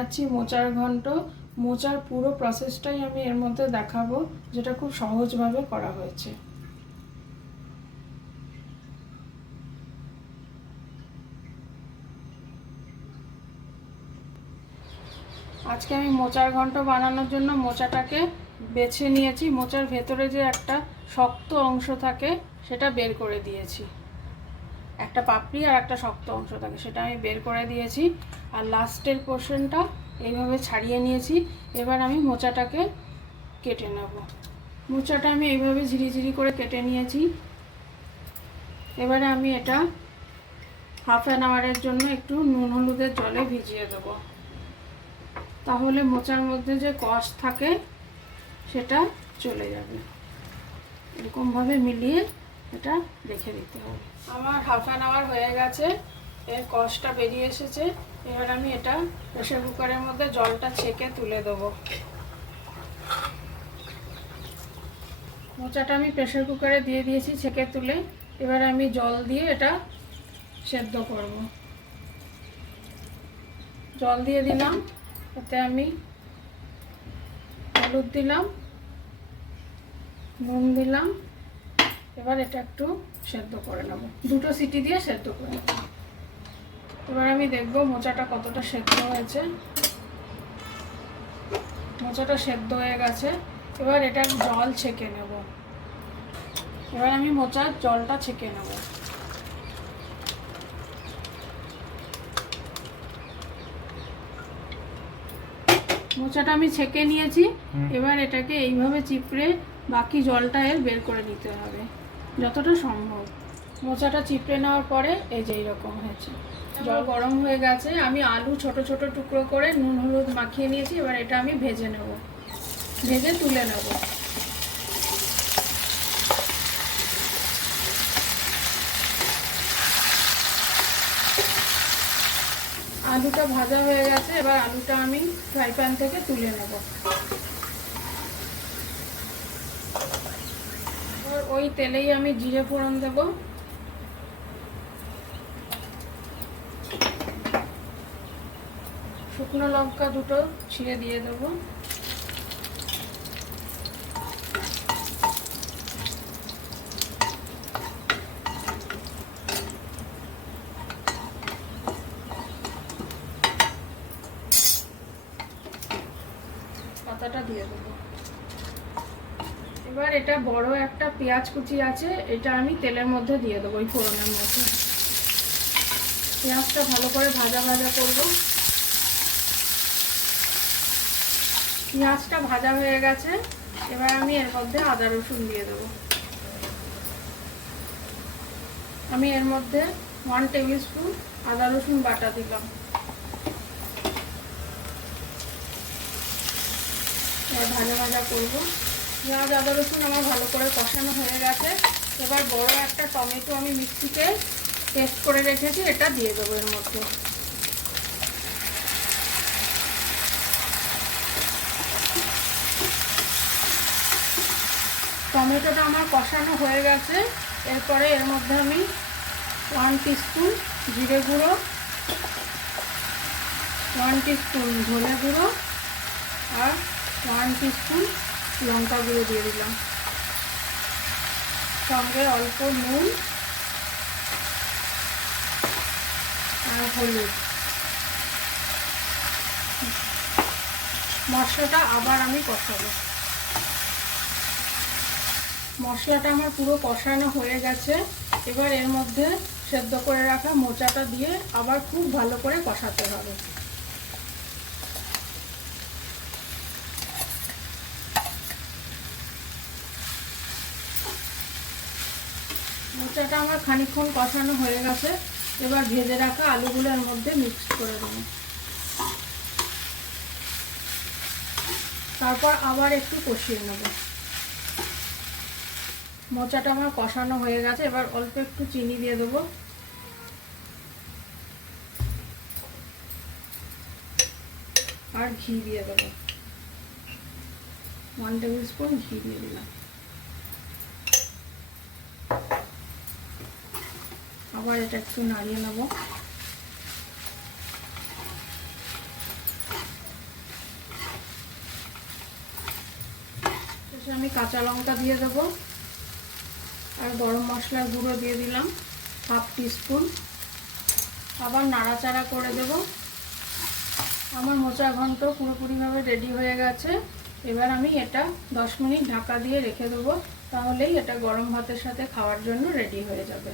বানাচ্ছি মোচার ঘন্ট। মোচার পুরো প্রসেসটাই আমি এর মধ্যে দেখাবো, যেটা খুব সহজভাবে করা হয়েছে। আজকে আমি মোচার ঘন্ট বানানোর জন্য মোচাটাকে বেছে নিয়েছি। মোচার ভেতরে যে একটা শক্ত অংশ থাকে সেটা বের করে দিয়েছি, একটা পাপড়ি আর একটা শক্ত অংশ থাকে, সেটা আমি বের করে দিয়েছি। আর লাস্টের পোর্শনটা এইভাবে ছাড়িয়ে নিয়েছি। এবার আমি মোচাটাকে কেটে নেব। মোচাটা আমি এইভাবে ঝিরিঝিরি করে কেটে নিয়েছি। এবারে আমি এটা হাফ অ্যান আওয়ারের জন্য একটু নুন হলুদের জলে ভিজিয়ে দেব, তাহলে মোচার মধ্যে যে কষ থাকে সেটা চলে যাবে। এরকমভাবে মিলিয়ে এটা রেখে দিতে হবে। আমার হাফ অ্যান আওয়ার হয়ে গেছে, এর কষটা বেরিয়ে এসেছে। এবার আমি এটা প্রেসার কুকারের মধ্যে জলটা ছেঁকে তুলে দেবো। মোচাটা আমি প্রেসার কুকারে দিয়ে দিয়েছি ছেঁকে তুলে। এবার আমি জল দিয়ে এটা সেদ্ধ করব। জল দিয়ে দিলাম, তাতে আমি হলুদ দিলাম, নুন দিলাম। এবার এটা একটু সেদ্ধ করে নেব, দুটো সিটি দিয়ে সেদ্ধ করে নেব। এবার আমি দেখব মোচাটা কতটা সেদ্ধ হয়েছে। মোচাটা সেদ্ধ হয়ে গেছে। এবার এটা জল ছেঁকে নেব। এবার আমি মোচার জলটা ছেঁকে নেব। মোচাটা আমি ছেঁকে নিয়েছি। এবার এটাকে এইভাবে চিপড়ে বাকি জলটা এর বের করে নিতে হবে যতটা সম্ভব। মোচাটা চিপড়ে নেওয়ার পরে এই যে এইরকম হয়েছে। জল গরম হয়ে গেছে। আমি আলু ছোট ছোট টুকরো করে নুন হলুদ মাখিয়ে নিয়েছি। এবার এটা আমি ভেজে নেব, ভেজে তুলে নেব। আলুটা ভাজা হয়ে গেছে। এবার আলুটা আমি ফ্রাই প্যান থেকে তুলে নেব। ওই তেলেই আমি জিরে ফোড়ন দেব। শুকনো লঙ্কা দুটো ছিঁড়ে দিয়ে দেবো। পাতাটা দিয়ে দেবো। এবার এটা বড় একটা পেঁয়াজ কুচি আছে, এটা আমি তেলের মধ্যে দিয়ে দেবো, ওই ফোড়নের মধ্যে। পেঁয়াজটা ভালো করে ভাজা ভাজা করব। পেঁয়াজটা ভাজা হয়ে গেছে। এবার আমি এর মধ্যে আদা রসুন দিয়ে দেবো। আমি এর মধ্যে 1 টেবিল স্পুন আদা রসুন বাটা দিলাম। এবার ভাজা ভাজা করব। পেঁয়াজ আদা রসুন আমার ভালো করে কষানো হয়ে গেছে। এবার বড় একটা টমেটো আমি মিক্সিতে পেস্ট করে রেখেছি, এটা দিয়ে দেবো এর মধ্যে। টমেটোটা আমার কষানো হয়ে গেছে। এরপরে এর মধ্যে আমি 1 টিস্পুন জিরে গুঁড়ো, 1 টিস্পুন ধনে গুঁড়ো আর 1 টিস্পুন লঙ্কা গুঁড়ো দিয়ে দিলাম। সঙ্গে অল্প নুন আর হলুদ। মশলাটা আবার আমি কষাবো। মশলাটা আমার পুরো কষানো হয়ে গেছে। এবার এর মধ্যে সেদ্ধ করে রাখা মোচাটা দিয়ে আবার খুব ভালো করে কষাতে হবে। মোচাটা আমার খানিকক্ষণ কষানো হয়ে গেছে। এবার ভেজে রাখা আলুগুলো এর মধ্যে মিক্স করে দেবো। তারপর আবার একটু কষিয়ে নেব। মোচাটা আমার কষানো হয়ে গেছে। এবার অল্প একটু চিনি দিয়ে দেবো। আর ঘি দিয়ে দেবো, 1 টেবিল স্পুন ঘি দিয়ে দিলাম। আবার এটা একটু নাড়িয়ে নেব। আমি কাঁচা লঙ্কা দিয়ে দেবো, আর গরম মশলার গুঁড়ো দিয়ে দিলাম 1/2 টিস্পুন। আবার নাড়াচাড়া করে দেব। আমার মোচা ঘন্ট পুরোপুরিভাবে রেডি হয়ে গেছে। এবার আমি এটা 10 মিনিট ঢাকা দিয়ে রেখে দেবো, তাহলেই এটা গরম ভাতের সাথে খাওয়ার জন্য রেডি হয়ে যাবে।